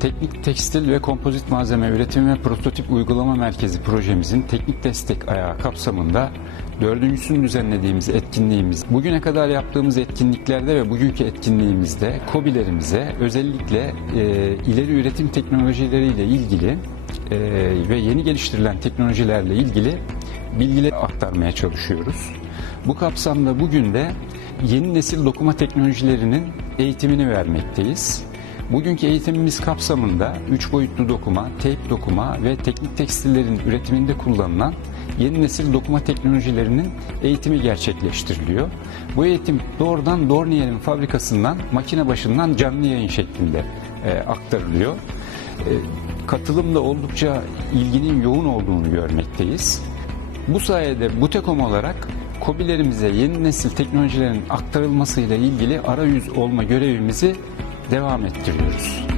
Teknik Tekstil ve Kompozit Malzeme Üretimi ve Prototip Uygulama Merkezi projemizin teknik destek ayağı kapsamında dördüncüsünü düzenlediğimiz etkinliğimiz, bugüne kadar yaptığımız etkinliklerde ve bugünkü etkinliğimizde KOBİ'lerimize özellikle e, ileri üretim teknolojileriyle ilgili e, ve yeni geliştirilen teknolojilerle ilgili bilgiler aktarmaya çalışıyoruz. Bu kapsamda bugün de yeni nesil dokuma teknolojilerinin eğitimini vermekteyiz. Bugünkü eğitimimiz kapsamında 3 boyutlu dokuma, teyp dokuma ve teknik tekstillerin üretiminde kullanılan yeni nesil dokuma teknolojilerinin eğitimi gerçekleştiriliyor. Bu eğitim doğrudan Dornier'in fabrikasından makine başından canlı yayın şeklinde e, aktarılıyor. E, katılım da oldukça ilginin yoğun olduğunu görmekteyiz. Bu sayede Butekom olarak KOBİ'lerimize yeni nesil teknolojilerin aktarılmasıyla ilgili arayüz olma görevimizi devam ettiriyoruz.